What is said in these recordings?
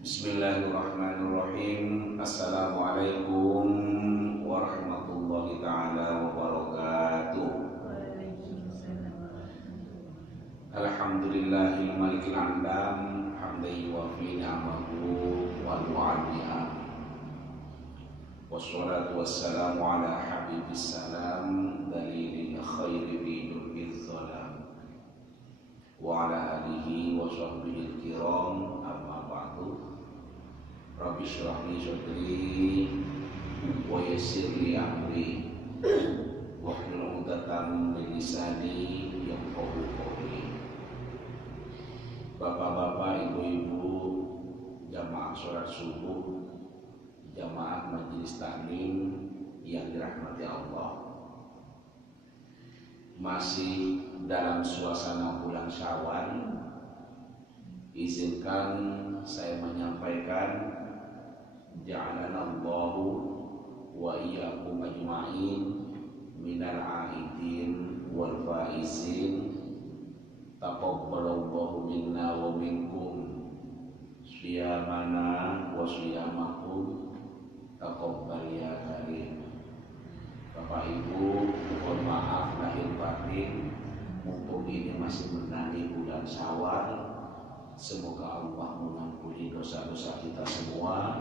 Bismillahirrahmanirrahim. Assalamualaikum warahmatullahi ta'ala wabarakatuh. Alhamdulillahil malikil alam, hamdan yuwafi ni'amahu wa yu'addiha. Wassalatu wassalamu ala habibis salam, dalilil khairi fi durbiz zalam, wa ala alihi wa sahbihi kiram, amma ba'du. Rabbi shrah li sadri wa yassir li amri wahlul 'uqdatam min lisani yafqahu qawli. Bapak-bapak, ibu-ibu, jamaah sholat subuh, jamaah majelis taklim yang dirahmati Allah, masih dalam suasana bulan Syawal, izinkan saya menyampaikan ja'alanallahu wa iyyakum ajma'in minal aidin wal faizin. Taqabbalallahu minna wa minkum shiyamana wa shiyamakum. Taqabbal ya karim. Bapak Ibu, mohon maaf lahir batin, mumpung ini masih menanti bulan Syawal. Semoga Allah mengampuni dosa-dosa kita semua,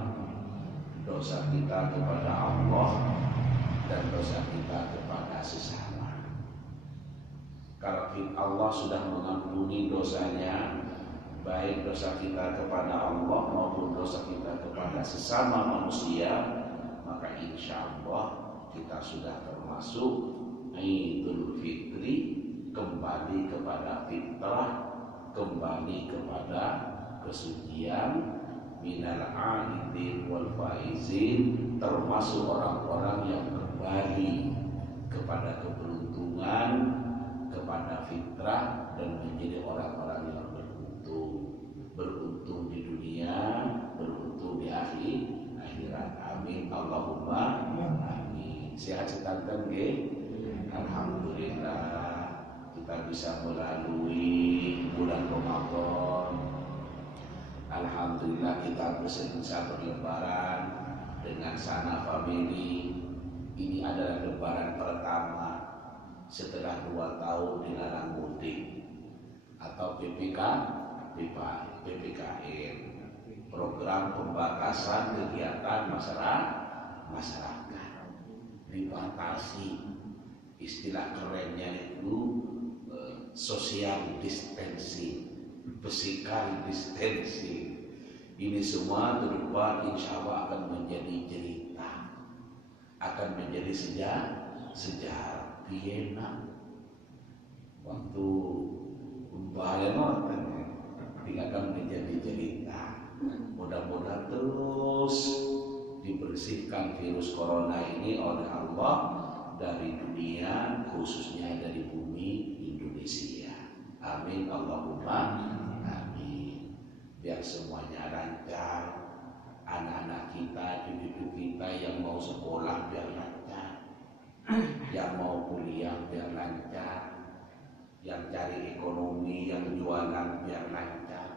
dosa kita kepada Allah dan dosa kita kepada sesama. Kalau Allah sudah mengampuni dosanya, baik dosa kita kepada Allah maupun dosa kita kepada sesama manusia, maka insya Allah kita sudah termasuk Idul Fitri, kembali kepada fitrah, kembali kepada kesucian, minal aidin wal faizin, termasuk orang-orang yang kembali kepada keberuntungan, kepada fitrah, dan menjadi orang-orang yang beruntung di dunia, beruntung di akhirat. Amin Allahumma amin. Sehat setanten nggih? Alhamdulillah kita bisa melalui bulan Ramadan. Alhamdulillah kita bisa berlebaran dengan sanak famili. Ini adalah lebaran pertama setelah 2 tahun dilarang mudik atau PPKM, program pembatasan kegiatan masyarakat. Dibatasi, istilah kerennya itu social distancing, physical distancing. Ini semua ke depan insya Allah akan menjadi cerita, akan menjadi sejarah. Vienna waktu bahaya banget, tidak akan menjadi cerita. Mudah-mudahan terus dibersihkan virus corona ini oleh Allah dari dunia, khususnya dari bumi Indonesia. Amin Allahumma amin. Biar semuanya lancar, anak-anak kita, cucu-cucu kita yang mau sekolah biar lancar, yang mau kuliah biar lancar, yang cari ekonomi, yang jualan biar lancar.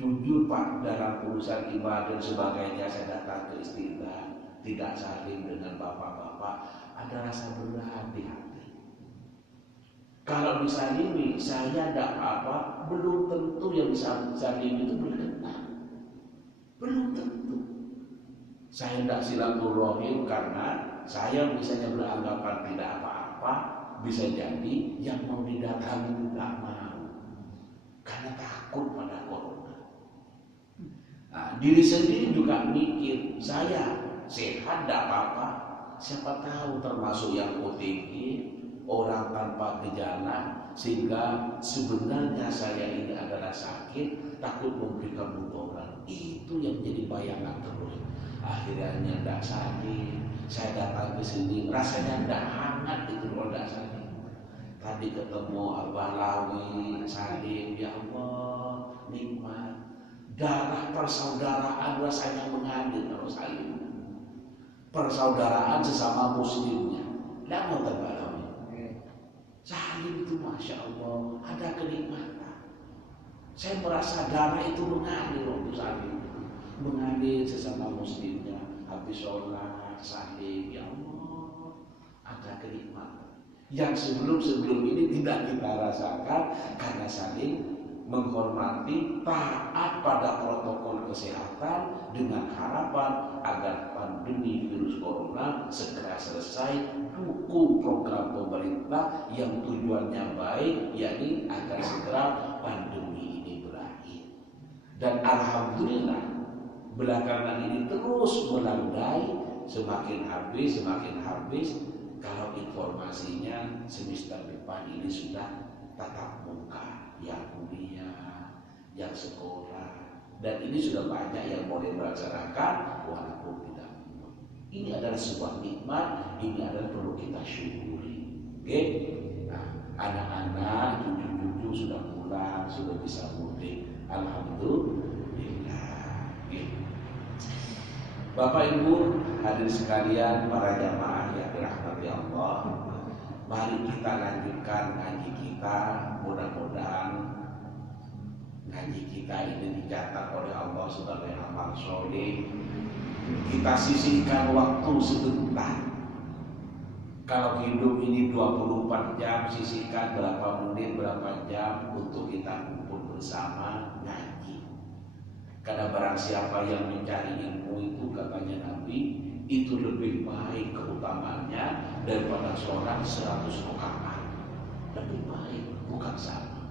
Jujur Pak, dalam urusan ibadah dan sebagainya, saya datang ke Istiqlal, tidak saling dengan bapak-bapak, ada rasa berat di hati. Kalau disalimi, saya tidak apa-apa, belum tentu yang disalimi itu berkenan. Belum tentu. Saya tidak silaturahim karena saya misalnya beranggapan tidak apa-apa, bisa jadi yang mau didatangi tidak mau karena takut pada corona. Nah, diri sendiri juga mikir, saya sehat tidak apa-apa, siapa tahu termasuk yang OTG, orang tanpa gejala, sehingga sebenarnya saya ini adalah sakit, takut memberikan mudarat. Itu yang jadi bayangan terus. Akhirnya tidak sakit. Saya datang ke sini rasanya tidak hangat itu kalau tidak sakit. Tadi ketemu Abah Lawi, Salim, ya Allah nikmat. Darah persaudaraan rasanya mengalir kalau Salim. Persaudaraan sesama muslimnya. Tidak mau terbalawi. Salim itu masya Allah ada kenikmatan. Saya merasa darah itu mengalir waktu Salim. sesama muslimnya, habis sholat, saling, ya Allah, ada kenikmatan yang sebelum ini tidak kita rasakan karena saling menghormati, taat pada protokol kesehatan dengan harapan agar pandemi virus corona segera selesai. Dukung program pemerintah yang tujuannya baik, yakni agar segera pandemi ini berakhir. Dan alhamdulillah belakangan ini terus melandai, semakin habis. Kalau informasinya semester depan ini sudah tatap muka, yang kuliah, yang sekolah, dan ini sudah banyak yang boleh melaksanakan walaupun tidak mudah. Ini adalah sebuah nikmat, ini adalah perlu kita syukuri. Oke? Nah, anak-anak, cucu-cucu sudah pulang, sudah bisa mudik. Alhamdulillah. Oke. Bapak Ibu hadirin sekalian, para jamaah yang dirahmati Allah, mari kita lanjutkan ngaji kita. Mudah-mudahan ngaji kita ini dicatat oleh Allah sebagai amal soleh. Kita sisihkan waktu sebentar. Kalau hidup ini 24 jam, sisihkan berapa menit, berapa jam untuk kita kumpul bersama ngaji. Karena barang siapa yang mencari ilmu itu, katanya Nabi, itu lebih baik keutamaannya daripada sholat 100 rakaat. Lebih baik, bukan sama.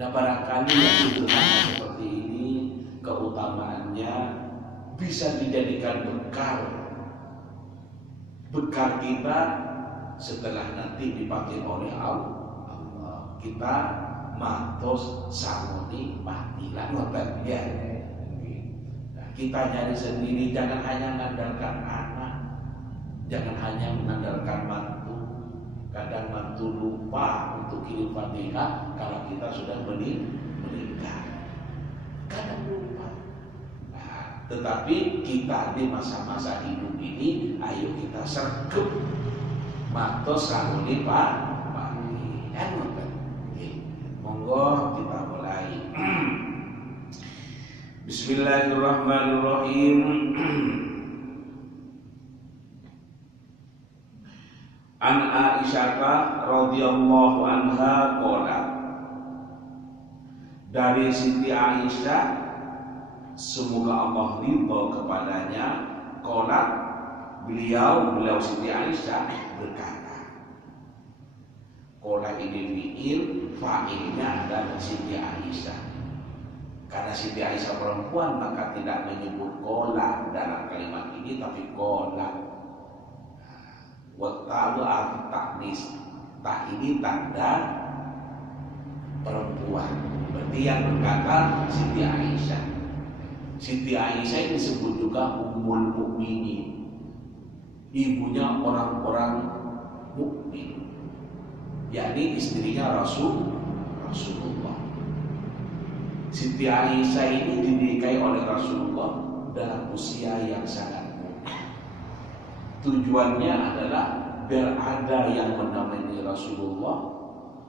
Nah, barangkali yang sederhana seperti ini keutamaannya bisa dijadikan bekal kita setelah nanti dipakai oleh Allah. Kita matos samoni matilah ngoten ya. Kita nyari sendiri, jangan hanya mengandalkan anak, jangan hanya mengandalkan mantu. Kadang mantu lupa untuk kirim Fatihah kalau kita sudah menikah. Kadang lupa. Nah, tetapi kita di masa-masa hidup ini, ayo kita sergap matos samuni pagi. Monggo kita mulai. Bismillahirrahmanirrahim. An Aisyah radhiyallahu anha qalat, dari Siti Aisyah semoga Allah ridha kepadanya, qalat, beliau Siti Aisyah berkata. Qala ini fi'il, fa'ilnya adalah Siti Aisyah. Karena Siti Aisyah perempuan maka tidak menyebut qala dalam kalimat ini, tapi qala. Wa ta'u arti taknis. Tak ini tanda perempuan. Berarti yang berkata Siti Aisyah. Siti Aisyah ini disebut juga Ummul Mukminin, ibunya orang-orang mukmin, yakni istrinya Rasulullah. Siti Aisyah ini dinikahi oleh Rasulullah dalam usia yang sangat muda. Tujuannya adalah berada yang menemani Rasulullah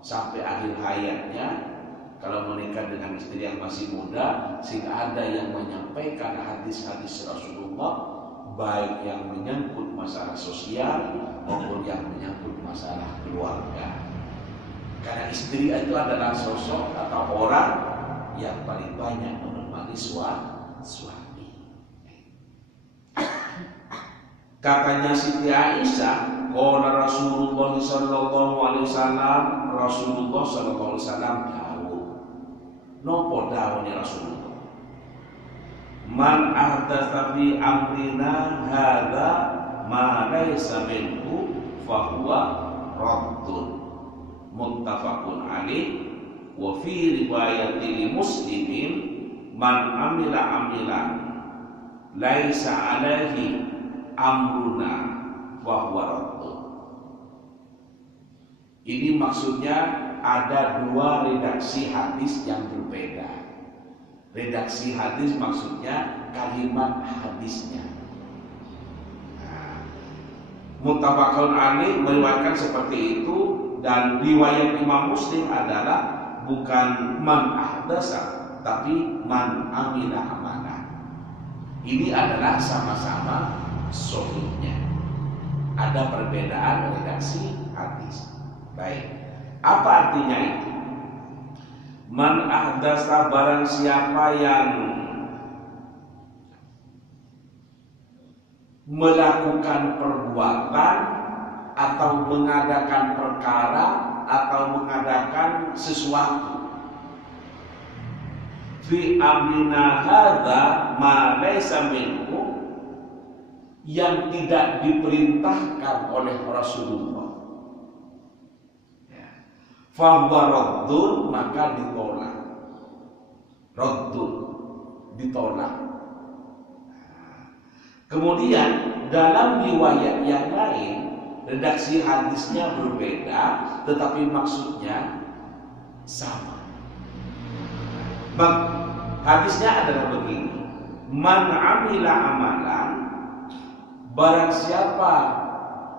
sampai akhir hayatnya. Kalau menikah dengan istri yang masih muda, sehingga ada yang menyampaikan hadis-hadis Rasulullah, baik yang menyangkut masalah sosial maupun yang menyangkut masalah keluarga. Karena istri itu adalah sosok atau orang yang paling banyak menemani suami. Katanya Siti Aisyah, qala Rasulullah sallallahu alaihi wasallam, Rasulullah sallallahu alaihi wasallam dawuh. Napa dawuhne Rasulullah? Man ahdatsa fi amrina hadza ma laysa minhu fa huwa raddun. Muttafaqun alaih. Wa fi riwayatil muslimin man amila amilan laisa alaihi amruna wa huwa raddun. Ini maksudnya ada dua redaksi hadis yang berbeda. Redaksi hadis maksudnya kalimat hadisnya. Muttafaqun alaih meriwayatkan seperti itu, dan riwayat Imam Muslim adalah bukan man ahdasa tapi man amila amalan. Ini adalah sama-sama sahihnya. Ada perbedaan redaksi hadis. Baik. Apa artinya itu? Man ahdasa, barang siapa yang melakukan perbuatan atau mengadakan perkara atau mengadakan sesuatu fi amrina hadza ma laysa minhu, yang tidak diperintahkan oleh Rasulullah, fahuwa raddun, maka ditolak. Raddun, ditolak. Kemudian dalam riwayat yang lain, redaksi hadisnya berbeda, tetapi maksudnya sama. Hadisnya adalah begini: man amila amalan, barang siapa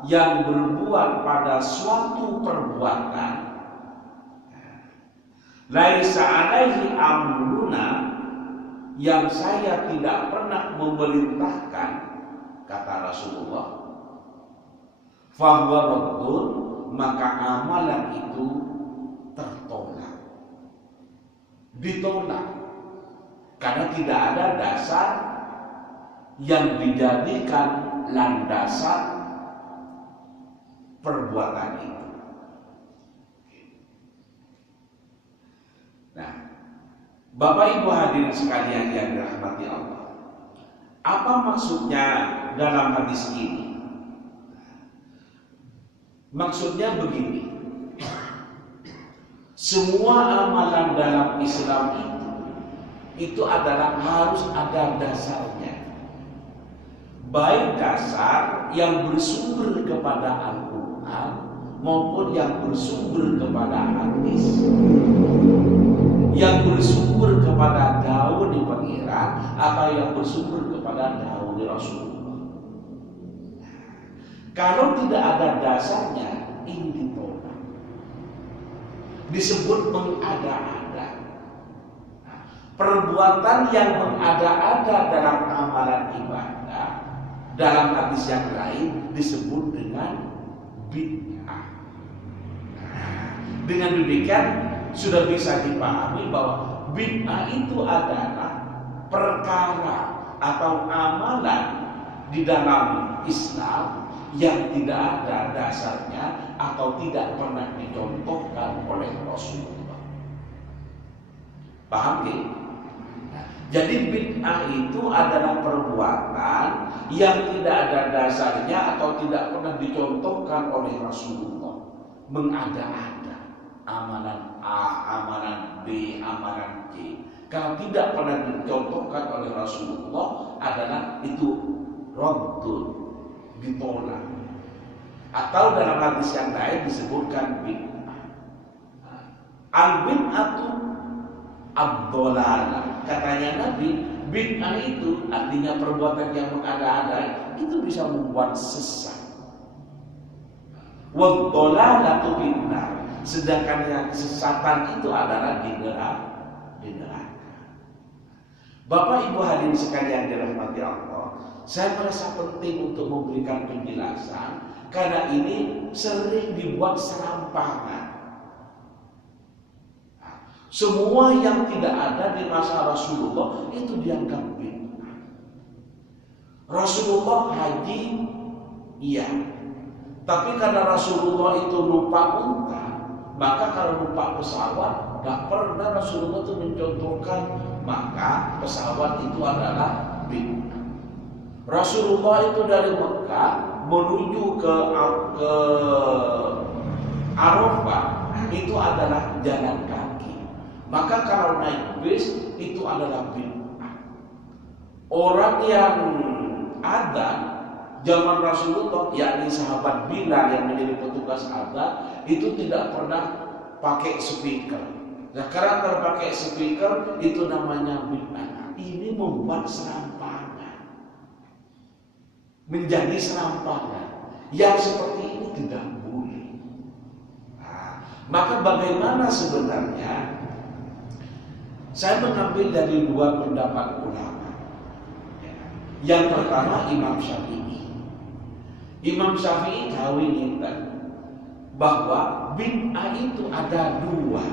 yang berbuat pada suatu perbuatan, laisa alaihi amruna, yang saya tidak pernah memerintahkan, kata Rasulullah, fahuwa raddun, maka amalan itu tertolak, ditolak, karena tidak ada dasar yang dijadikan landasan perbuatan itu. Nah, Bapak Ibu hadirin sekalian yang dirahmati Allah, apa maksudnya dalam hadis ini? Maksudnya begini: semua amalan dalam Islam itu adalah harus ada dasarnya, baik dasar yang bersumber kepada Al-Quran maupun yang bersumber kepada hadis, yang bersumber kepada daun di pengiran atau yang bersumber kepada daun di Rasulullah. Kalau tidak ada dasarnya, ini ditolak, disebut mengada-ada. Perbuatan yang mengada-ada dalam amalan ibadah, dalam hadis yang lain disebut dengan bid'ah. Dengan demikian sudah bisa dipahami bahwa bid'ah itu adalah perkara atau amalan di dalam Islam yang tidak ada dasarnya atau tidak pernah dicontohkan oleh Rasulullah. Paham ya? Jadi bid'ah itu adalah perbuatan yang tidak ada dasarnya atau tidak pernah dicontohkan oleh Rasulullah. Mengada-ada amalan A, amalan B, amalan C. Kalau tidak pernah dicontohkan oleh Rasulullah adalah itu raddun, ditolak. Atau dalam hadis yang lain disebutkan bid'ah. Al-bid'atu ad-dhalalah. Katanya Nabi, bid'ah itu artinya perbuatan yang mengada-ada, itu bisa membuat sesat. Wad-dhalalatu finnar, sedangkan yang kesesatan itu adalah di neraka. Bapak Ibu hadirin sekalian dirahmati Allah, saya merasa penting untuk memberikan penjelasan karena ini sering dibuat serampangan. Semua yang tidak ada di masa Rasulullah itu dianggap bid'ah. Rasulullah haji, iya. Tapi karena Rasulullah itu lupa unta, maka kalau lupa pesawat, gak pernah Rasulullah itu mencontohkan, maka pesawat itu adalah bid'ah. Rasulullah itu dari Mekah menuju ke Arafah, itu adalah jalan kaki. Maka kalau naik bis itu adalah bid'ah. Orang yang ada zaman Rasulullah, yakni sahabat Bilal yang menjadi petugas adzan, itu tidak pernah pakai speaker. Nah, karena kalau pakai speaker itu namanya bid'ah. Ini membuat serampangan, menjadi serampangan. Yang seperti ini tidak boleh. Nah, maka bagaimana sebenarnya? Saya mengambil dari dua pendapat ulama. Yang pertama Imam Syafi'i. Imam Syafi'i kawinkan bahwa bid'ah itu ada dua.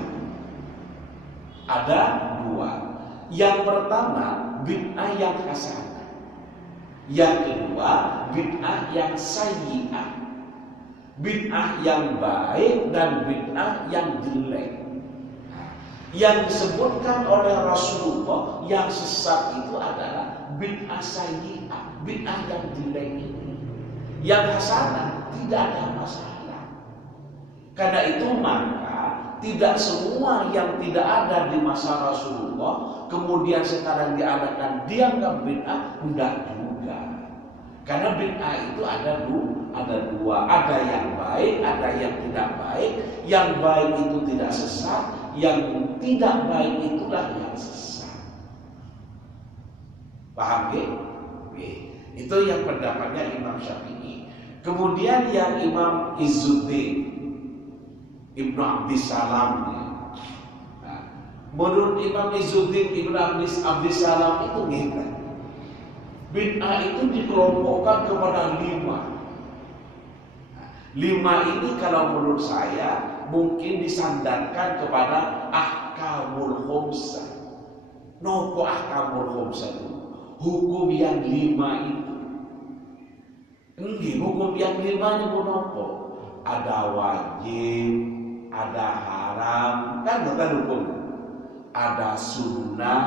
Ada dua. Yang pertama bid'ah yang hasanah. Yang kedua bid'ah yang sayyi'ah. Bid'ah yang baik dan bid'ah yang jelek. Yang disebutkan oleh Rasulullah yang sesat itu adalah bid'ah sayyi'ah, bid'ah yang jelek ini. Yang hasanah tidak ada masalah. Karena itu maka tidak semua yang tidak ada di masa Rasulullah kemudian sekarang diadakan dianggap bid'ah, enggak juga. Karena bid'ah itu ada dua, ada yang baik, ada yang tidak baik. Yang baik itu tidak sesat, yang tidak baik itulah yang sesat. Paham ya? Itu yang pendapatnya Imam Syafi'i. Kemudian yang Imam Izzuddin Ibnu Abdissalam. Nah, menurut Imam Izzuddin Ibnu Abdissalam itu gitu. Bid'ah itu dikelompokkan kepada 5. 5 ini kalau menurut saya mungkin disandarkan kepada ahkamul khomsah. Nopo ahkamul khomsah itu? Hukum yang 5 itu. Enggak, hukum yang 5 itu nopo? Ada wajib, ada haram, kan bukan hukum. Ada sunnah,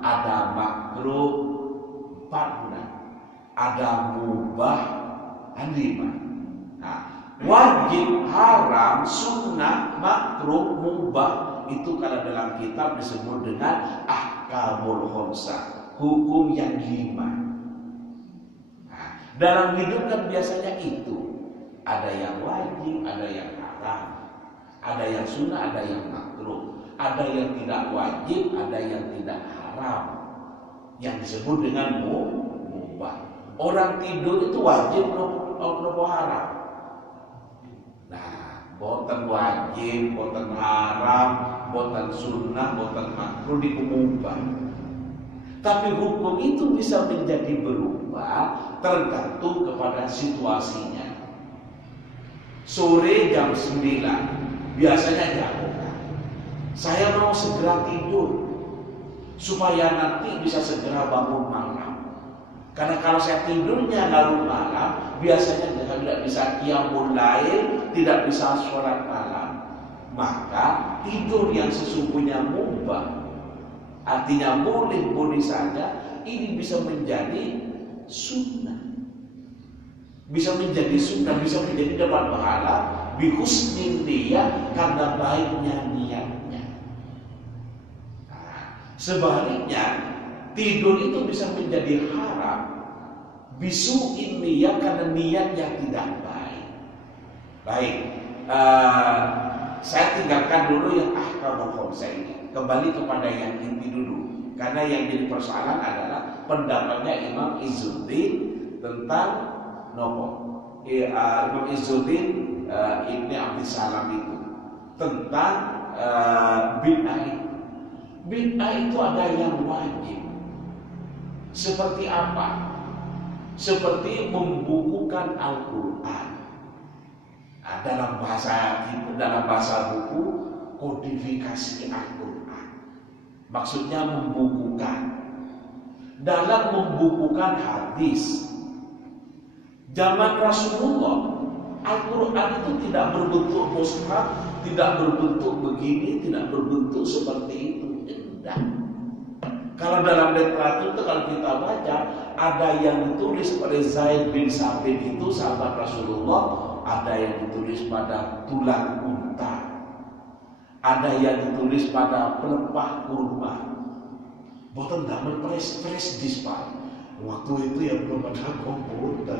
ada makruh, 4. Ada mubah, dan 5. Nah, wajib, haram, sunnah, makruh, mubah itu kalau dalam kitab disebut dengan ahkamul khomsah, hukum yang 5. Nah, dalam hidup kan biasanya itu ada yang wajib, ada yang haram, ada yang sunnah, ada yang makruh, ada yang tidak wajib, ada yang tidak haram, yang disebut dengan mubah. Orang tidur itu wajib nopo haram. Nah, boten wajib, boten haram, boten sunnah, boten makruh diumumkan. Tapi hukum itu bisa menjadi berubah tergantung kepada situasinya. Sore jam 9 biasanya jam saya mau segera tidur supaya nanti bisa segera bangun malam. Karena kalau saya tidurnya larut malam, biasanya tidak bisa qiyamul lail, tidak bisa sholat malam. Maka tidur yang sesungguhnya mubah, artinya boleh-boleh saja, ini bisa menjadi sunnah. Bisa menjadi sunnah, bisa menjadi dapat pahala bihusnil niyah, karena baiknya niatnya. Nah, sebaliknya tidur itu bisa menjadi haram bisu'in niyah, karena niat yang tidak baik. Baik, saya tinggalkan dulu yang ahkamul khomsah ini, kembali kepada yang inti dulu. Karena yang jadi persoalan adalah pendapatnya Imam Izzuddin tentang Imam Izzuddin Ibnu Abdissalam itu tentang bid'ah itu. Bid'ah itu ada yang wajib. Seperti apa? Seperti membukukan Al-Quran. Nah, dalam bahasa buku kodifikasi Al-Quran. Maksudnya membukukan. Dalam membukukan hadis. Zaman Rasulullah, Al-Quran itu tidak berbentuk mushaf, tidak berbentuk begini, tidak berbentuk seperti itu. Tidak. Kalau dalam literatur itu kalau kita baca, ada yang ditulis oleh Zaid bin Sabit itu sahabat Rasulullah, ada yang ditulis pada tulang unta, ada yang ditulis pada pelepah kurma. Boten damel flash disk Pak. Waktu itu ya belum ada komputer.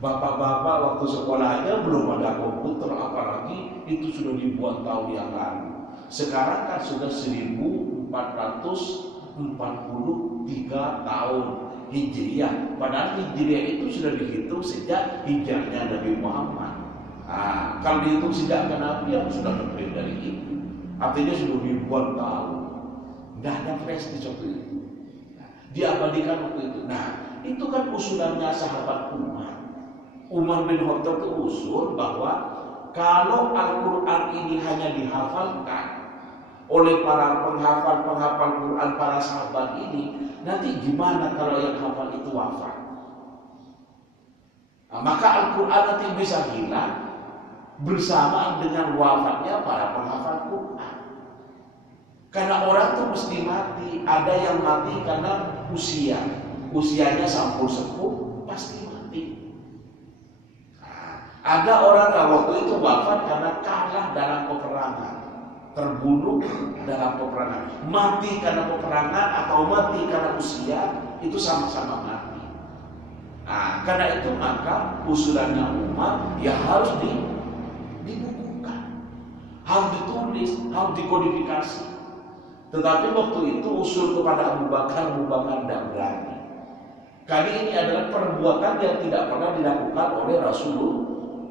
Bapak-bapak waktu sekolah aja belum ada komputer, apalagi itu sudah dibuat tahun yang lalu. Sekarang kan sudah 1443 tahun Hijriah. Padahal Hijriah itu sudah dihitung sejak hijrahnya Nabi Muhammad. Nah, kalau dihitung sejak kenabian sudah lebih dari itu. Artinya sudah ribuan tahun. Tidak ada flash di waktu itu. diabadikan waktu itu. Nah, itu kan usulannya sahabat Umar. Umar bin Khattab itu usul bahwa kalau Al-Quran ini hanya dihafalkan oleh para penghafal Quran, para sahabat ini, nanti gimana kalau yang hafal itu wafat? Nah, maka Al-Quran nanti bisa hilang bersamaan dengan wafatnya para penghafal Quran. Karena orang itu mesti mati. Ada yang mati karena usianya sampul sepuh, pasti mati. Nah, ada orang waktu itu wafat karena kalah dalam peperangan, terbunuh dalam peperangan, mati karena peperangan atau mati karena usia, itu sama-sama mati. Nah, karena itu maka usulannya Umar ya harus dibukukan, harus ditulis, harus dikodifikasi. Tetapi waktu itu usul kepada Abu Bakar tidak berani. Kali ini adalah perbuatan yang tidak pernah dilakukan oleh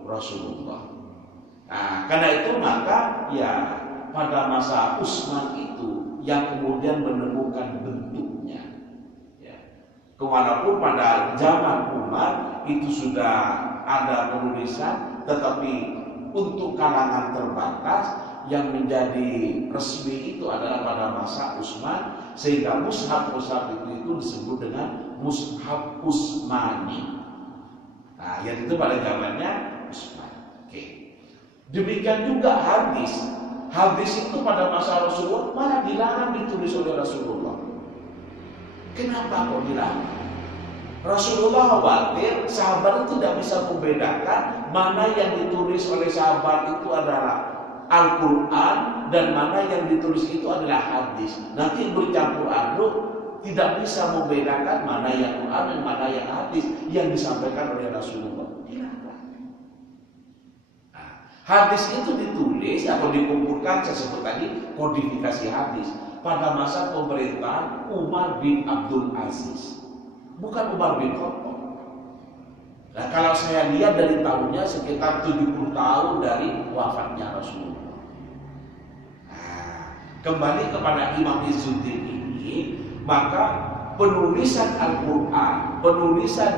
Rasulullah. Nah, karena itu maka ya pada masa Utsman itu yang kemudian menemukan bentuknya. Ya. Walaupun pada zaman Umar itu sudah ada penulisan, tetapi untuk kalangan terbatas. Yang menjadi resmi itu adalah pada masa Utsman, sehingga mushaf itu disebut dengan mushaf Utsmani. Nah, yang itu pada zamannya Utsman. Oke. Demikian juga hadis. Hadis itu pada masa Rasulullah malah dilarang ditulis oleh Rasulullah. Kenapa kok dilarang? Rasulullah khawatir sahabat itu tidak bisa membedakan mana yang ditulis oleh sahabat itu adalah Al-Quran dan mana yang ditulis itu adalah hadis. Nanti bercampur aduk, tidak bisa membedakan mana yang Quran dan mana yang hadis yang disampaikan oleh Rasulullah. Nah, hadis itu ditulis atau dikumpulkan, saya sebut tadi kodifikasi hadis pada masa pemerintahan Umar bin Abdul Aziz, bukan Umar bin Khattab. Nah, kalau saya lihat dari tahunnya sekitar 70 tahun dari wafatnya Rasulullah. Nah, kembali kepada Imam Izzuddin ini, maka penulisan Al-Quran, penulisan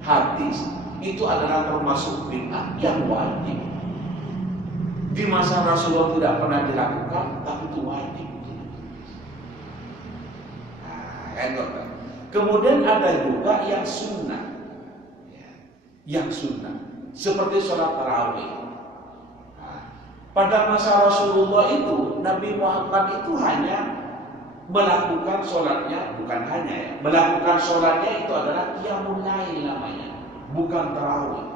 hadis itu adalah termasuk bid'ah yang wajib. Di masa Rasulullah tidak pernah dilakukan, tapi itu wajib. Nah, kemudian ada juga yang sunnah. Yang sunnah seperti sholat tarawih. Nah, pada masa Rasulullah itu Nabi Muhammad itu hanya melakukan sholatnya, bukan hanya ya, melakukan sholatnya itu adalah qiyamul lail namanya, bukan tarawih.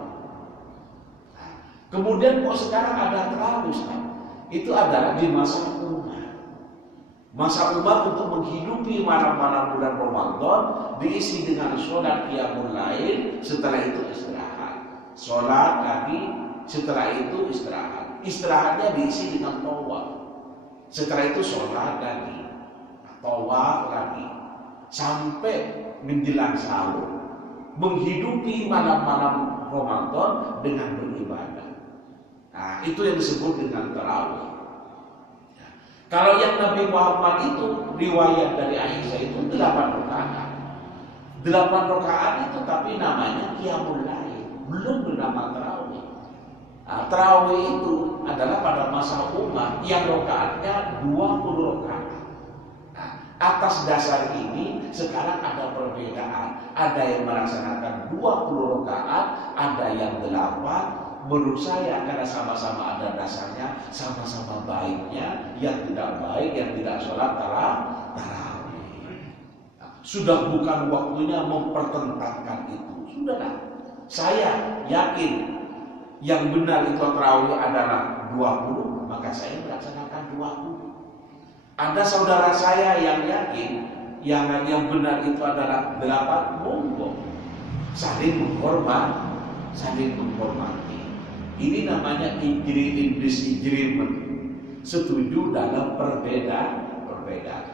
Nah, kemudian kok sekarang ada tarawih? Itu adalah di masa Umar. Masa Umar untuk menghidupi malam-malam bulan Ramadan diisi dengan sholat qiyamul lail, setelah itu istirahat. Sholat lagi, setelah itu istirahat. Istirahatnya diisi dengan tawaf. Setelah itu sholat lagi, tawaf lagi, sampai menjelang sahur. Menghidupi malam-malam Ramadan dengan beribadah. Nah, itu yang disebut dengan tarawih. Kalau yang Nabi Muhammad itu riwayat dari Aisyah itu 8 rakaat. 8 rakaat itu tapi namanya qiyamul lail, belum bernama tarawih. Nah, tarawih itu adalah pada masa Umar yang rakaatnya 20 rakaat. Nah, atas dasar ini sekarang ada perbedaan. Ada yang melaksanakan 20 rakaat, ada yang 8. Menurut saya karena sama-sama ada dasarnya, sama-sama baiknya. Yang tidak baik, yang tidak sholat tarawih. Sudah bukan waktunya mempertentangkan itu. Sudahlah, saya yakin yang benar itu tarawih adalah 20, maka saya melaksanakan 20. Ada saudara saya yang yakin yang benar itu adalah 8, monggo. Saling menghormati. Ini namanya disagreement. Setuju dalam perbedaan.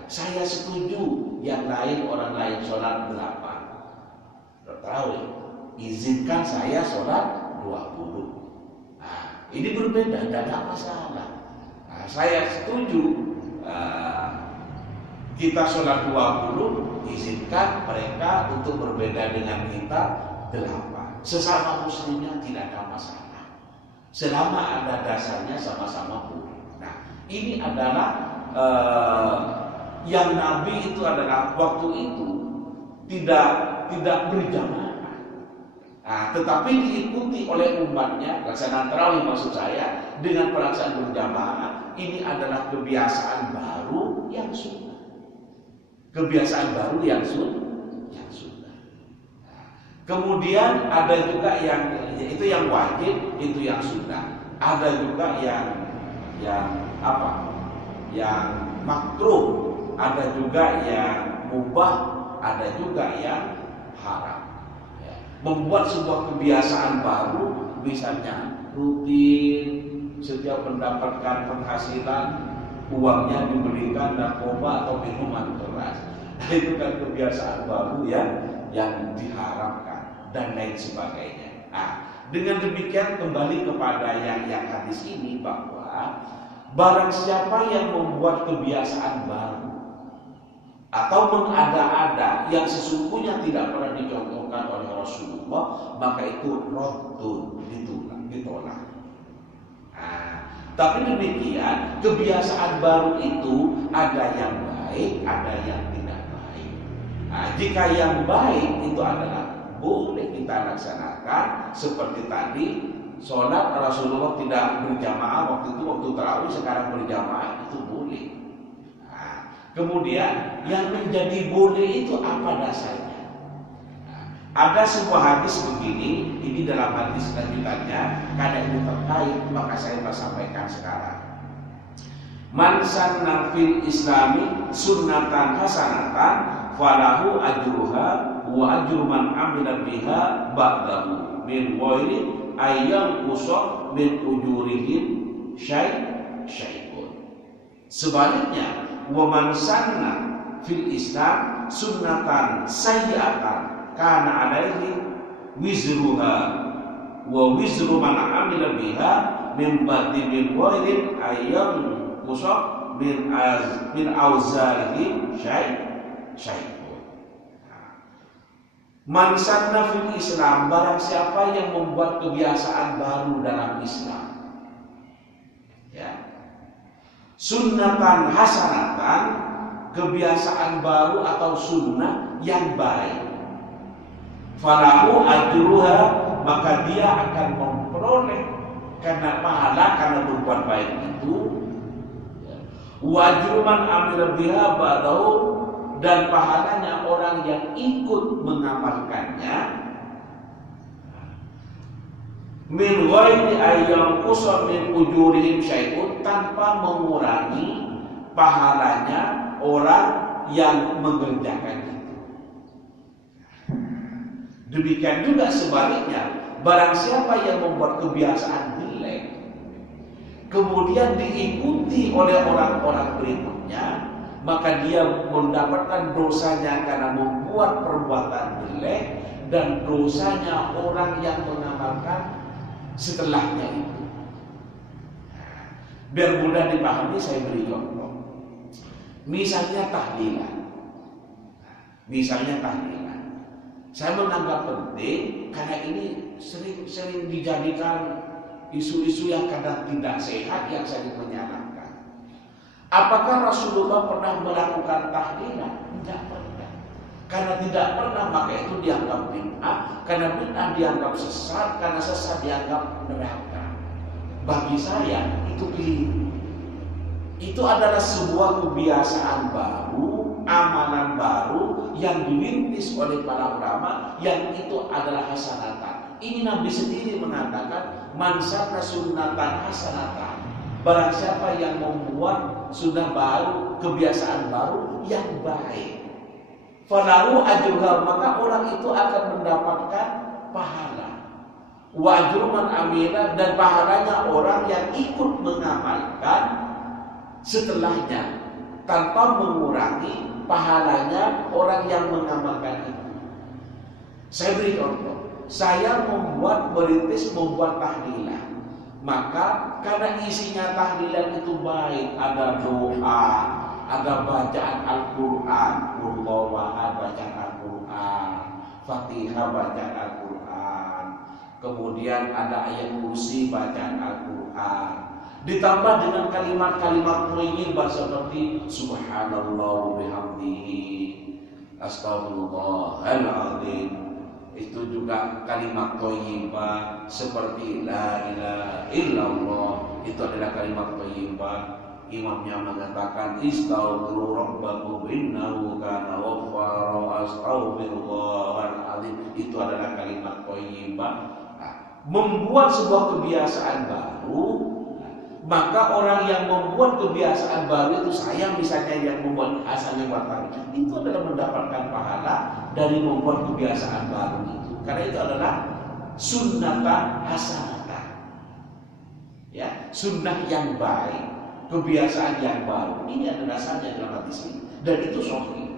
Saya setuju yang lain, orang lain sholat 8 tarawih, izinkan saya sholat 20. Nah, ini berbeda, tidak ada masalah. Nah, saya setuju kita sholat 20, izinkan mereka untuk berbeda dengan kita 8. Sesama muslimnya tidak ada masalah, selama ada dasarnya sama-sama boleh. Nah, ini adalah yang Nabi itu adalah waktu itu tidak berjamaah, tetapi diikuti oleh umatnya pelaksanaan tarawih, maksud saya dengan pelaksanaan berjamaah. Ini adalah kebiasaan baru yang sunnah, kebiasaan baru yang sunnah. Kemudian ada juga yang itu yang wajib, itu yang sunnah. Ada juga yang apa? Yang makruh, ada juga yang mubah, ada juga yang haram. Membuat sebuah kebiasaan baru, misalnya rutin setiap mendapatkan penghasilan uangnya diberikan narkoba atau minuman keras. Itu kan kebiasaan baru yang diharamkan dan lain sebagainya. Dengan demikian kembali kepada yang hadis ini, bahwa barang siapa yang membuat kebiasaan baru atau mengada-ada yang sesungguhnya tidak pernah dicontohkan oleh Rasulullah, maka itu raddun, ditolak. Tapi demikian, kebiasaan baru itu ada yang baik, ada yang tidak baik. Jika yang baik itu adalah boleh kita laksanakan, seperti tadi sholat Rasulullah tidak berjamaah waktu tarawih, sekarang berjamaah, itu boleh. Kemudian yang menjadi boleh itu apa dasarnya? Ada sebuah hadis begini, ini dalam hadis lanjutannya, karena ini terkait maka saya sampaikan sekarang. Man sanna fil islami sunnatan hasanatan falahu ajruha wa ajru man amila biha ba'dahu min ghairi ayyam usab min ujurihim syai'un. Sebaliknya, wa man sanna fil islam sunnatan sayyi'atan kana alaihi wizruha wa wizru man amila biha min ba'di min ghairi ayyam usab min auzarihim syai'un. Man sanna fil Islam, barang siapa yang membuat kebiasaan baru dalam Islam, sunnatan hasanatan, kebiasaan baru atau sunnah yang baik, falahu ajruha, maka dia akan memperoleh karena pahala karena berbuat baik itu, wa ajru man amila biha ba'dahu, dan pahalanya orang yang ikut mengamalkannya, min ghairi ayyam qusam min ujurihim syai'un, tanpa mengurangi pahalanya orang yang mengerjakan itu. Demikian juga sebaliknya, barang siapa yang membuat kebiasaan jelek kemudian diikuti oleh orang-orang berikutnya, maka dia mendapatkan dosanya karena membuat perbuatan jelek dan dosanya orang yang mengamalkan setelahnya itu. Biar mudah dipahami, saya beri contoh. Misalnya tahlilan. Saya menganggap penting karena ini sering dijadikan isu-isu yang kadang tidak sehat yang saya menyarankan. Apakah Rasulullah pernah melakukan tahlilan? Tidak pernah. Karena tidak pernah, maka itu dianggap bid'ah. Karena bid'ah dianggap sesat, karena sesat dianggap neraka. Bagi saya itu keliru. Itu adalah sebuah kebiasaan baru, amalan baru yang dirintis oleh para ulama, yang itu adalah hasanatan. Ini Nabi sendiri mengatakan, man sanna sunnatan hasanatan, barang siapa yang membuat sunnah baru, kebiasaan baru yang baik, falahu ajruha, maka orang itu akan mendapatkan pahala, wa ajru man amila, dan pahalanya orang yang ikut mengamalkan setelahnya, tanpa mengurangi pahalanya orang yang mengamalkan itu. Saya beri contoh, saya merintis membuat tahlilan. Maka karena isinya tahlilan itu baik, ada doa, ada bacaan Al-Quran, bacaan Al-Quran, Fatihah bacaan Al-Quran, kemudian ada ayat kursi bacaan Al-Quran, ditambah dengan kalimat-kalimat thayyibah seperti subhanallah bihamdihi, astagfirullahaladzim. Itu juga kalimat thayyibah seperti la ilaha illallah, itu adalah kalimat thayyibah. Imamnya mengatakan istaghfiru rabbakum innahu kana ghaffara, astaghfirullahaladzim. Itu adalah kalimat thayyibah. Membuat sebuah kebiasaan baru, maka orang yang membuat kebiasaan baru itu, saya misalnya yang membuat asalnya batal, itu adalah mendapatkan pahala dari membuat kebiasaan baru itu, karena itu adalah sunnatan hasanatan, ya, sunnah yang baik, kebiasaan yang baru. Ini ada dasarnya dalam hadis ini dan itu sahih.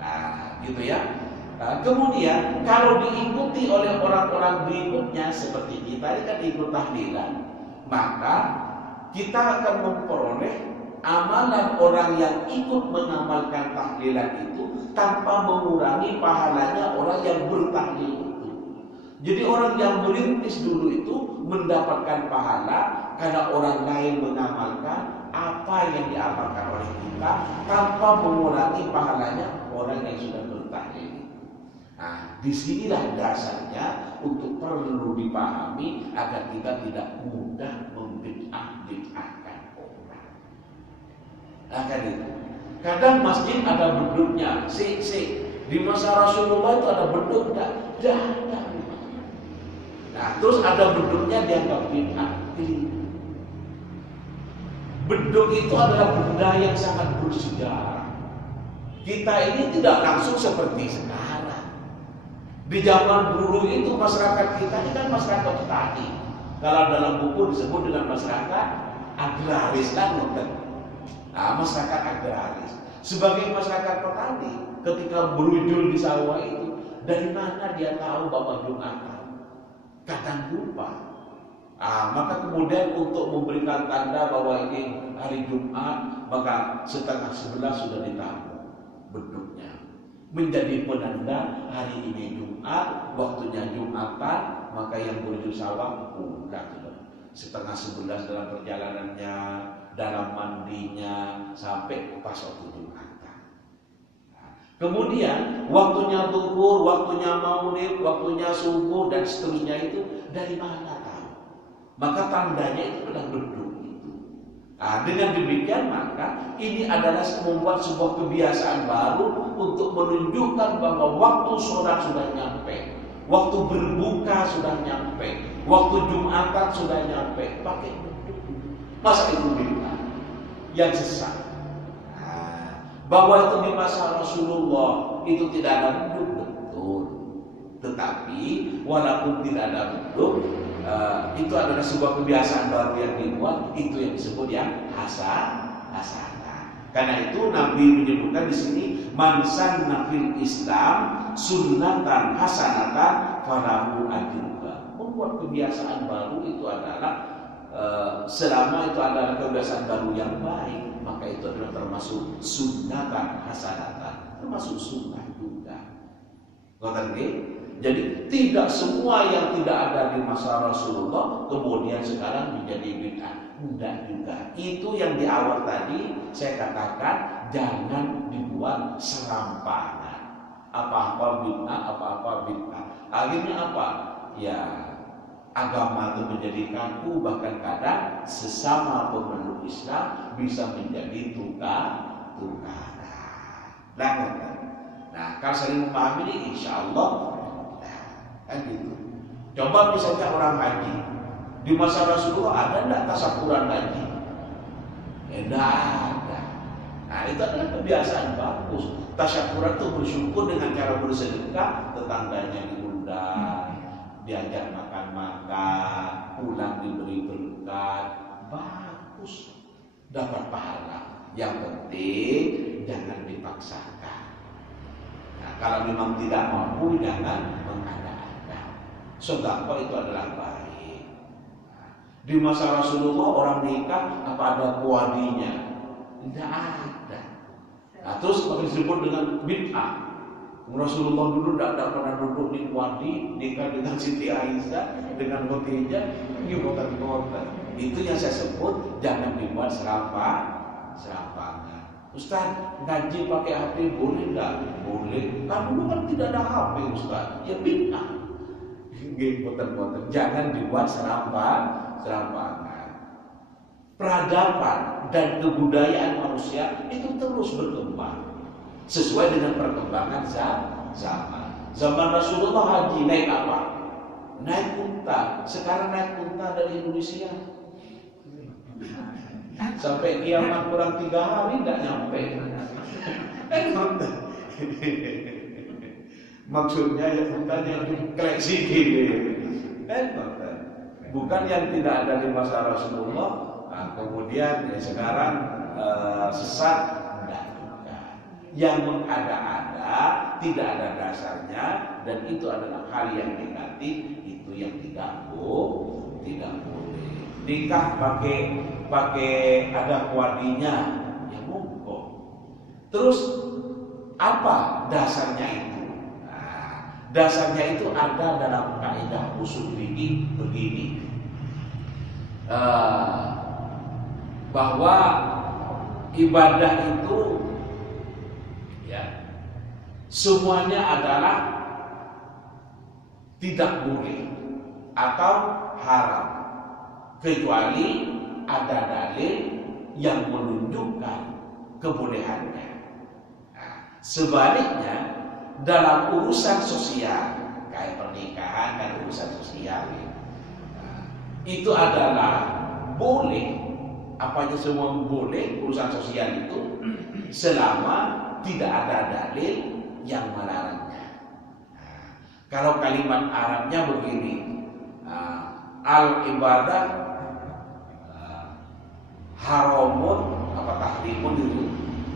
Nah, gitu ya. Nah, kemudian kalau diikuti oleh orang-orang berikutnya seperti kita ini kan ikut tahlilan, maka kita akan memperoleh amalan orang yang ikut mengamalkan tahlilan itu tanpa mengurangi pahalanya orang yang bertahlil itu. Jadi orang yang merintis dulu itu mendapatkan pahala karena orang lain mengamalkan apa yang diamalkan oleh kita tanpa mengurangi pahalanya orang yang sudah bertahlil. Nah, disinilah dasarnya untuk perlu dipahami agar kita tidak mudah membid'ah-bid'ahkan orang. Nah, kan itu. Kadang masjid ada beduknya, di masa Rasulullah itu ada beduk, tidak ada. Nah, terus ada beduknya dianggap bid'ah. Beduk itu adalah benda yang sangat bersejarah. Kita ini tidak langsung seperti sekarang. Di zaman dulu itu masyarakat kita ini kan masyarakat petani. Kalau dalam buku disebut dengan masyarakat agraris kan, nah, masyarakat agraris. Sebagai masyarakat petani, ketika berujul di sawah itu, dari mana dia tahu bahwa Jumatan? Kadang lupa. Maka kemudian untuk memberikan tanda bahwa ini hari Jumat, maka 10:30 sudah ditaruh beduknya, menjadi penanda hari ini Jumat, waktunya Jumatan. Maka yang berujul sawah pulang 10:30 dalam perjalanannya, dalam mandinya, sampai pas waktu Jumatan. Kemudian waktunya zuhur, waktunya maulid, waktunya subuh dan seterusnya itu dari mana tahu? Maka tandanya itu adalah beduk itu. Dengan demikian maka ini adalah membuat sebuah kebiasaan baru untuk menunjukkan bahwa waktu sholat sudah nyampe, waktu berbuka sudah nyampe, waktu Jumatan sudah nyampe, pakai beduk. Masa itu bid'ah yang sesat? Bahwa itu di masa Rasulullah itu tidak ada beduk, betul. Tetapi walaupun tidak ada beduk, itu adalah sebuah kebiasaan baru yang dibuat, itu yang disebut yang hasanah. Karena itu Nabi menyebutkan di sini man sanna fil Islam sunnatan hasanatan falahu ajruha. Membuat kebiasaan baru itu adalah selama itu adalah kebiasaan baru yang baik, maka itu adalah termasuk sunnatan hasanatan, termasuk sunnah juga. Jadi tidak semua yang tidak ada di masa Rasulullah kemudian sekarang menjadi bid'ah. Tidak juga. Itu yang di awal tadi saya katakan, jangan dibuat serampangan. Apa-apa bid'ah, apa-apa bid'ah. Akhirnya apa? Ya, agama itu menjadi kaku, bahkan kadang sesama pemeluk Islam bisa menjadi tukar-tukaran. Nah, kalau saling memahami ini, insya Allah kan gitu. Coba misalnya orang haji di masa Rasulullah ada enggak tasyakuran haji? Tidak ada. Nah, itu adalah kebiasaan bagus. Tasyakuran itu bersyukur dengan cara bersedekah, tetangganya diundang, diajak makan-makan, pulang diberi berkat, bagus, dapat pahala. Yang penting jangan dipaksakan. Nah, kalau memang tidak mampu jangan mengada-ada. Sedekah itu adalah baik. Di masa Rasulullah orang nikah apa ada kuadinya? Tidak ada. Nah, terus maka disebut dengan bid'ah. Rasulullah dulu tidak pernah duduk di wadi nikah dengan Siti Aisyah dengan Khadijah, gimana. Itu yang saya sebut jangan dibuat serampangan. Ustaz, ngaji pakai HP boleh nggak? Boleh. Kan dulu kan tidak ada HP Ustaz. Ya bid'ah. Jangan dibuat serampangan. Peradaban dan kebudayaan manusia itu terus berkembang sesuai dengan perkembangan zaman. Zaman Rasulullah haji naik apa? Naik unta. Sekarang naik unta dari Indonesia. Sampai kiamat kurang 3 hari tidak nyampe. Maksudnya ya bukan yang koleksi gini. Bukan yang tidak ada di masa Rasulullah. Nah, kemudian ya sekarang sesat. Yang mengada-ada, tidak ada dasarnya, dan itu adalah hal yang negatif, itu yang tidak boleh. Nikah pakai ada wadinya, ya monggo. Terus apa dasarnya itu? Nah, dasarnya itu ada dalam kaidah usul fikih begini, bahwa ibadah itu semuanya adalah tidak boleh atau haram kecuali ada dalil yang menunjukkan kebolehannya. Nah, sebaliknya dalam urusan sosial kayak pernikahan kan urusan sosial itu adalah boleh, apanya semua boleh urusan sosial itu selama tidak ada dalil yang melarangnya. Nah, kalau kalimat Arabnya begini, al ibadah haramun apa tahrimun itu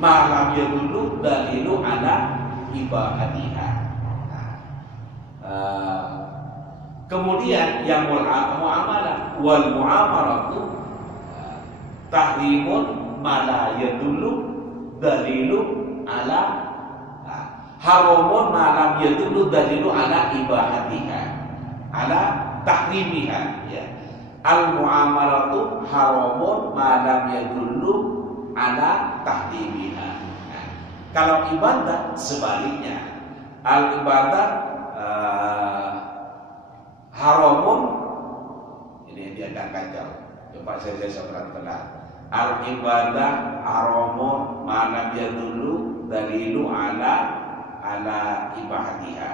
malam ya dulu dalilu ala ibadatiha. Kemudian yang muamalah wal muamalatu tahrimun mala ya dulu dalilu ala haramun malam yadullu dalilu ala ibahatiha ala tahrimiha ya. Al muamalatu haramun malam yadullu ala tahrimiha. Nah, kalau ibadah sebaliknya, al ibadah haramun ini dia agak kacau. Coba saya pelan-pelan. Al ibadah haramun malam yadullu dalilu ala ibadatiha.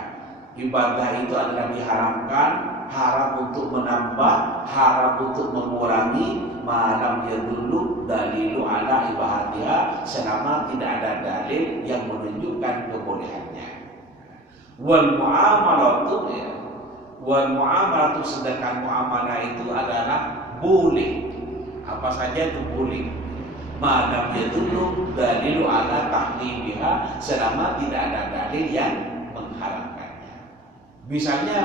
Ibadah itu adalah diharamkan, haram untuk menambah, haram untuk mengurangi, malam yadullu dalilu ala ibadatiha, selama tidak ada dalil yang menunjukkan kebolehannya. Wal muamalatu ya. Wal muamalatu sedangkan muamalah itu adalah boleh. Apa saja itu boleh. Madam yadullu dalilu ala tahrimiha, selama tidak ada dalil yang mengharamkannya. Misalnya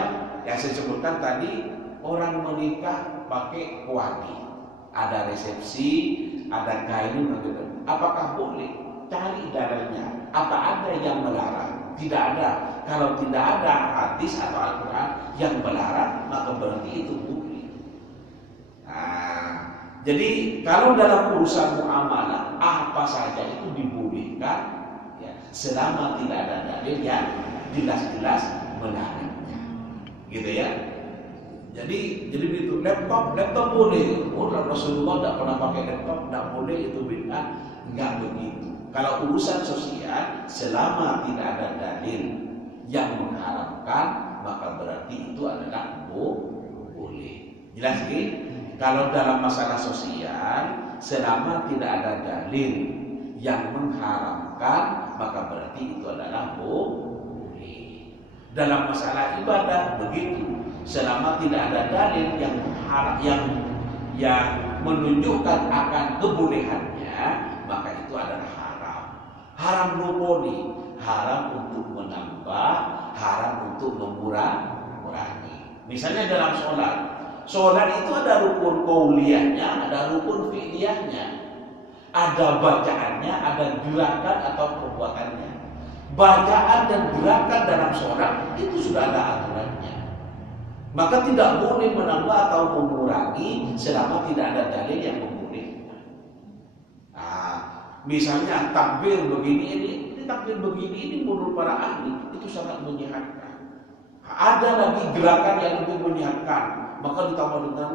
yang saya sebutkan tadi, orang menikah pakai wadi, ada resepsi, ada kain, apakah boleh? Cari dalilnya. Apa ada yang melarang? Tidak ada. Kalau tidak ada hadis atau Al-Quran yang melarang, maka berarti itu boleh. Nah, jadi kalau dalam urusan muamalah apa saja itu dibolehkan ya, selama tidak ada dalil yang jelas-jelas melarangnya, gitu ya. Jadi begitu. Laptop boleh. Rasulullah tidak pernah pakai laptop, tidak boleh, itu bid'ah. Enggak begitu. Kalau urusan sosial selama tidak ada dalil yang mengharamkan, maka berarti itu adalah boleh. Jelas ini? Kalau dalam masalah sosial, selama tidak ada dalil yang mengharamkan, maka berarti itu adalah boleh. Dalam masalah ibadah begitu, selama tidak ada dalil yang menunjukkan akan kebolehannya, maka itu adalah haram. Haram nuboni, haram untuk menambah, haram untuk mengurangi. Misalnya dalam sholat itu ada rukun qauliyahnya, ada rukun fi'liyahnya. Ada bacaannya, ada gerakan atau perbuatannya. Bacaan dan gerakan dalam sholat itu sudah ada aturannya. Maka tidak boleh menambah atau mengurangi selama tidak ada dalil yang membolehkan. Nah, misalnya takbir begini ini takbir begini ini menurut para ahli itu sangat menyehatkan. Ada lagi gerakan yang lebih menyehatkan, maka ditambah dengan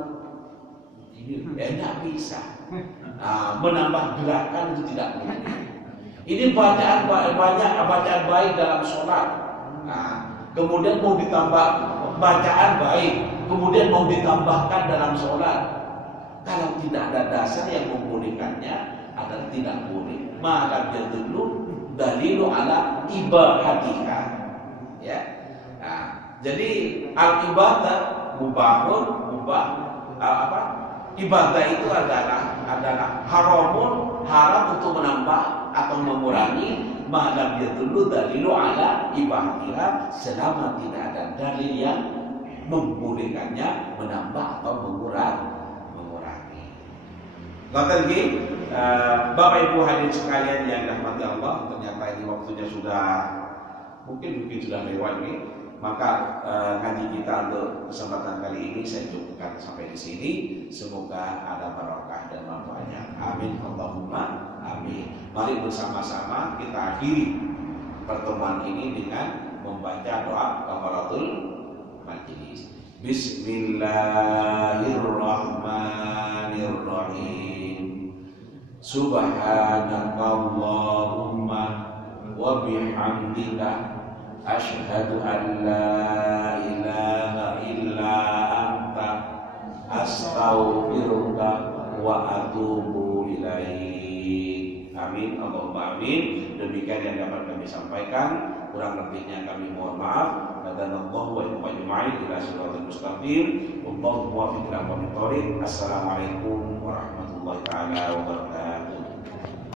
ini enak bisa. Nah, menambah gerakan itu tidak boleh. Ini bacaan banyak bacaan baik dalam sholat. Nah, kemudian mau ditambah bacaan baik, kemudian mau ditambahkan dalam sholat. Kalau tidak ada dasar yang membolehkannya, adalah tidak boleh. Maka dia dulu dalilu ala ibadatiha. Ya. Nah, jadi al ibadah mubahun ibadah itu adalah haram untuk menambah atau mengurangi. Maka dia dulu dalilu ala ibadatiha selama tidak ada dalil yang membolehkannya menambah atau mengurangi. Kata lagi, Bapak Ibu hadirin sekalian yang dirahmati Allah, ternyata ini waktunya mungkin sudah lewat nih. Maka ngaji kita untuk kesempatan kali ini saya cukupkan sampai di sini. Semoga ada barokah dan manfaatnya. Amin Allahumma amin. Mari bersama-sama kita akhiri pertemuan ini dengan membaca doa kafaratul majelis. Bismillahirrahmanirrahim. Subhanakallahumma wa bihamdika asyhadu an la ilaha illa anta astaghfiruka wa atubu ilaik. Amin Allahumma amin. Demikian yang dapat kami sampaikan, kurang lebihnya kami mohon maaf. Hadanallahu wa iyyakum ajma'in ila siratal mustaqim. Wallahu muwaffiq ila aqwamit thoriq. Assalamualaikum warahmatullahi taala wabarakatuh.